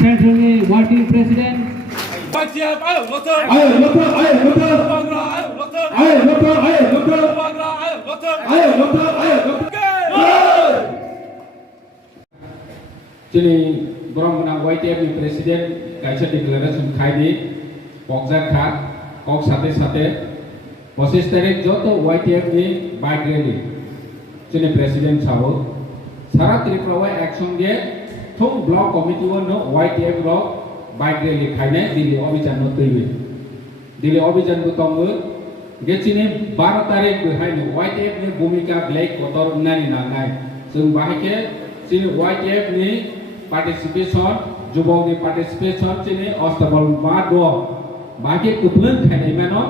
Centrally Working President. Jadi borong menang YTF ni Presiden kaisa declaration khai di pokja kha kok sate 25 তারিখ যত YTF ni bike rally jadi Presiden chabo sara Tripura action দিয়ে thong block committee no YTF ro bike rally khaine Delhi অভিযান no teibe Delhi অভিযান ko tongo gechini 12 তারিখ haine YTF ni bhumika black kotor nani na nai sung bahike sini YTF ni participation jubok ni participation sini ostabal bado bahike kuplen khaine mano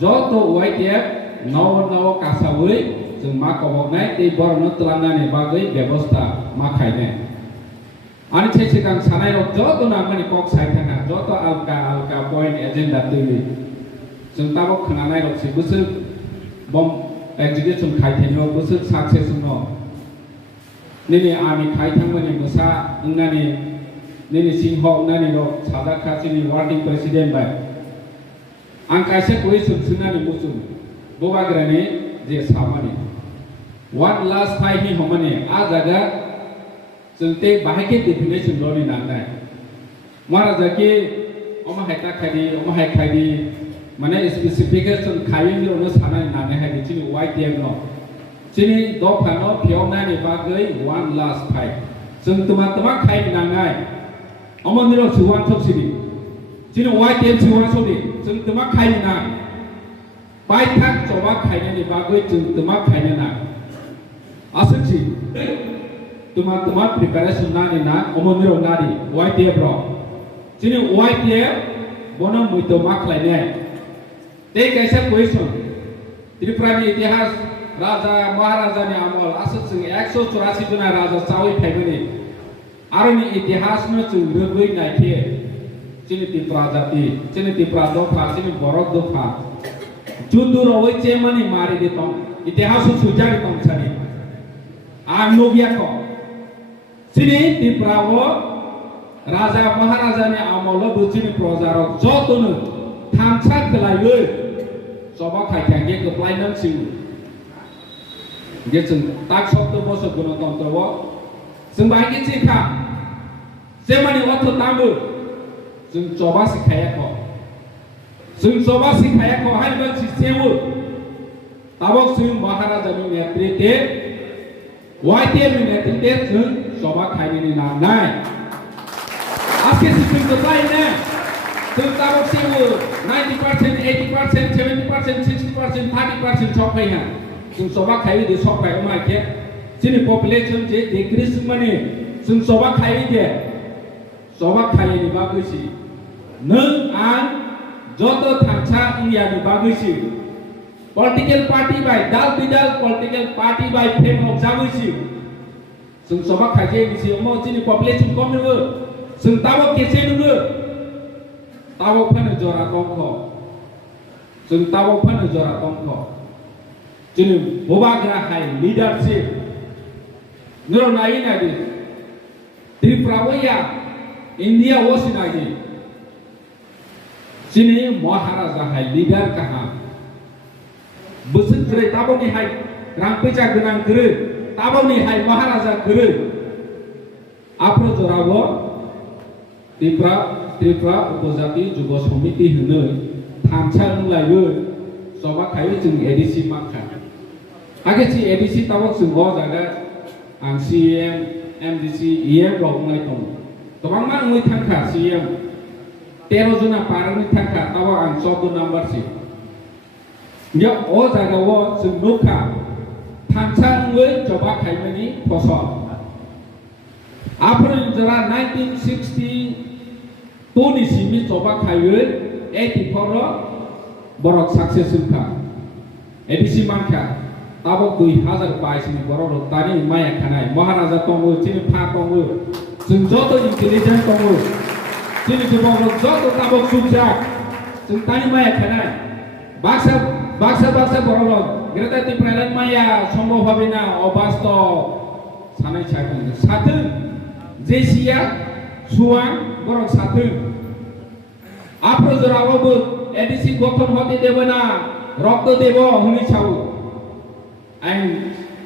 joto YTF naw kasawui sung ma koboknai tei borno tlanani bagai ব্যবস্থা ma khaine ani chesikang sanai rok joto na mani kok sai thanga joto alka point agenda tui sung tabok khananai rok si busuk bom execution khaitheno busuk success no nini ami khaithangmani musa nani nini singho nani rok sadakha sini working president bai ang kaisa koi sumsunani musun bobagrani je samani one last five hi homani a jaga sungte bahake definition loni nanai mara jaki oma haita khadi mane specification khayin lo sanai nanai ha chini YTM no chini do phano phionani bagai one last five sung tuma khai nangai omoniro suwan thopsidi chini YTM suwan sodi sung tuma khai na bai thak choba khainani bagai sung tuma khaina na asukchi tuma preparation nani na omoniro nari YTF ro chini YTF bono muito maklaine te kaisa question Tripura ni itihas raja maharaja ni amol asuk sung 184 jona raja chawi phaibani aroni itihas no chung rugui naikhe chini Tripura jati chini Tripura dofa chini borok dofa judu roi chemani mari de tong itihas sujari tong chani ang nobia ko chini Tripura wo raja maharaja ni amol bo chini projarok jotonu thamsa khlaiwe soba khaithangge koplainan sing gesung tak shobdo boso gণতন্ত্র wo sung bahike chikha semani otho tambu sung choba sikhaya ko haiban sisewu tabok sung maharaja ni netritwe YTM ni netritwe sung soba khaini na nai aske sung to tai na sung tabok sewu 90% 80% 70% 60% 30% sokai na sung soba khai de sokai ma ke sini population je decrease mane sung soba khai de soba khai ni bagusi nang an joto thamsa india ni bagusi political party by dal bidal political party by fame of jagusi sung soba khai je ni si mo sini population kom ne sung tabok kese nu tabok phane jora kongkho sung tabok phane jora kongkho chini bobagra hai leadership nero nai na di Tripura ya India wasina di chini maharaja hai leader kaha busuk jere tabok ni hai rangpecha gunang gere tabok ni hai maharaja gere apro jorago Tripura upajati jubo samiti hune thamsa nglaiwe soba khai jung ADC makha age chi ADC tabok sung go jaga ang CM MDC EM rok ngai tong tobang ma ngui thangkha CM 13 jona parang thangkha tabok ang 14 number si ya o jaga wo sung nukha thamsa ngui soba khai mani phosol apro jara 1960 ni simi soba khaiwe 84 ro borok successful ka ADC manka tabok 2022 ni borok tani maya khanai maharaja tongo chini pha tongo sung joto intelligent tongo chini jubok joto tabok subjak sung tani maya khanai baksa borok greta Tripura maya সম্ভব হবে না অবাস্ত সানাই ছাইতং সাথে জেসিয়া সুয়াং বরক সাথে আপ্রজরাবো ADC গঠন হতে দেব না রক্ত দেব হুনি ছাউ আইন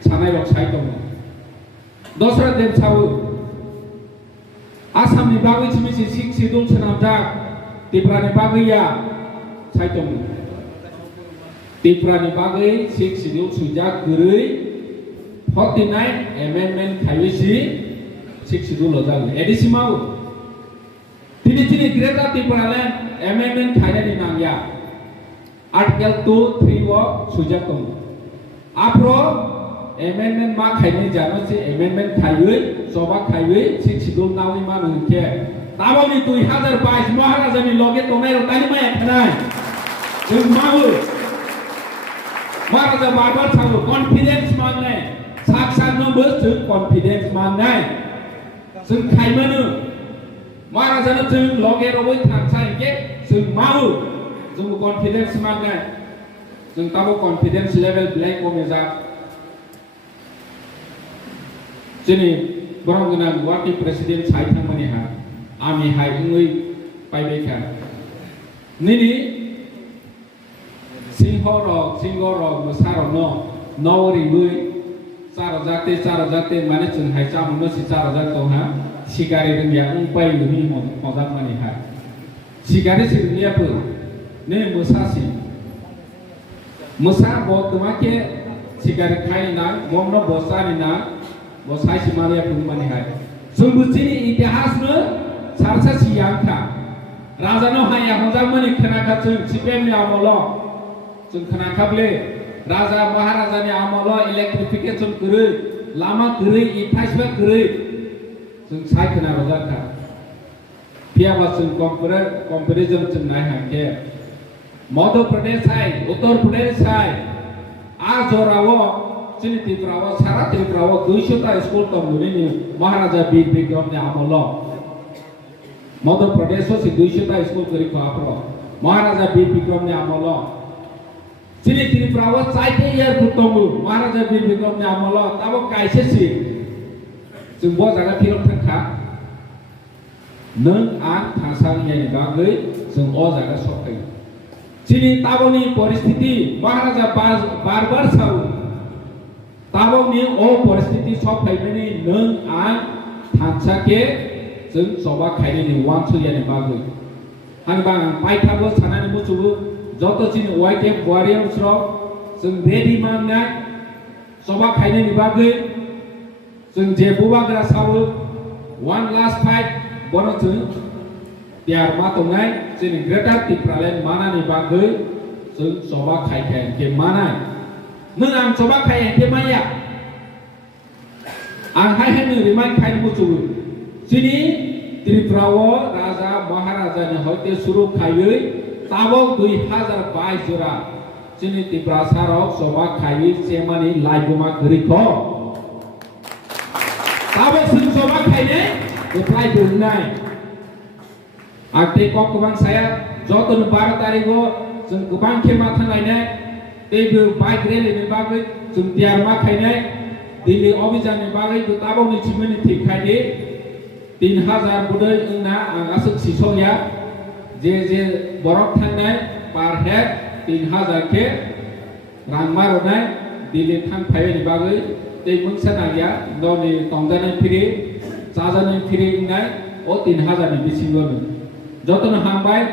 সানাই রক ছাইতং দসরা দেব ছাউ आसामनि बागै सिमिसि सिक सिदुल सोनाबजा त्रिपुरानि बागैया साइतम त्रिपुरानि बागै सिक सिदुल सुजा गरै 49 एमेंडमेंट खायसि सिक सिदुल लजाग एडिसिमाव तिनि ग्रेटर त्रिपुरा लैंड एमेंडमेंट खायनानि नांगया आर्टिकल 2 3 व सुजा दं आफ्रो एमेंडमेंट मा खायनि जानोसि एमेंडमेंट खायै सभा खायै सिक सिदुल नावै मा नोंखे ताबोनि 2022 महाराजानि लगे तंनाय रतानि माया थानाय जों मावो महाराजा बारबार सावो कॉन्फिडेंस माननाय साक्षातनोबो जों कॉन्फिडेंस माननाय जों खायमानो महाराजानो जों लगे रबै थांसायके जों मावो जों कॉन्फिडेंस माननाय जों ताबो कॉन्फिडेंस लेवल ब्लैक कमेजा जोंनि बरंगना गुवाहाटी प्रेसिडेंट साइथांमोननि हा आमी हायङै पाइबायखा निनि सिंहरक मोसारनो नवरिबो चारजाते माने जों हायचा मोनो सि चारजातो हा सिगारे रोंया उपाय नि मजाक माने हा सिगारे सिरनियाबो ने मोसासि मोसा बतमाके सिगारे खायना गमनो बसानिना बसाय सिमारिया पुमानि हाय जोंबुजिनि इतिहासनो सारसा सियांखा राजानो हाया हजामनि खोनाखा जों सिपेमनि आमल जों खोनाखाबले राजा महाराजानि आमल इलेक्ट्रिफिकेशन गरै लामा गरै इटासबा गरै जों साय खोना रजाखा पियाबा जों कम्पेरिजन जों नाय हाके मध्य प्रदेश हाय उत्तर प्रदेश हाय आजराव जोंनि त्रिपुराव सारा त्रिपुराव 200टा स्कुल दं नुनि महाराजा वीर विक्रमनि आमल मध्य प्रदेश से 200टा स्कुल करी खाप्रो महाराजा वीर विक्रमनि आमल जोंनि त्रिपुराव चाइते एयारपोर्ट दं महाराजा वीर विक्रमनि आमल ताबो कायसेसि जों ब जागा फिरम थांखा नों आं थासारिनि बागै जों अ जागा सफै जोंनि ताबोनि परिस्थिति महाराजा बारबार साव ताबोनि अ परिस्थिति सब फैनायनि नों आं थांसाके जों सभा खायनि वानसयानि बागै हानबा पाइथाबो सानानि बुसुबो जत जोंनि वाइटेम वारियर्सराव जों रेडि माननाय सभा खायनि बागै जों जेबो बाग्रा सावो वन लास्ट फाइट बनो जों त्यार मा दंनाय जोंनि ग्रेटर त्रिपुरालैंड मानानि बागै जों सभा खायखाय के मानाय नों आं सभा खाय के माया आं हायनो रिमाइंड खायनि बुसुबो जोंनि त्रिपुराव राजा महाराजानि हयते सुरु खायै ताबो 2022 जरा जोंनि त्रिपुरा साराव सभा खायै सेमानि लाइगमा गरिखो ताबो जों सभा खायने एप्लाइ दोननाय आंते गोबां साया जतन 12 तारिखआव जों गोबां खेमा थांनायनाय बेबो बाइक रेलिनि बागै जों त्यार मा खायनाय दिल्ली अभियाननि बागै ताबोनि सिमनि थिखायदि 3000 बुदै ओंना आं आसो सिसया जे बरफ थांनाय पार हेड 3000 के रां मारनाय दिल्ली थां फायनि बागै दै मोनसा नागिया दनि तंजानाय फिरि जाजानाय फिरि ओंनाय अ 3000 नि बिसिंगोन जतन हांबाय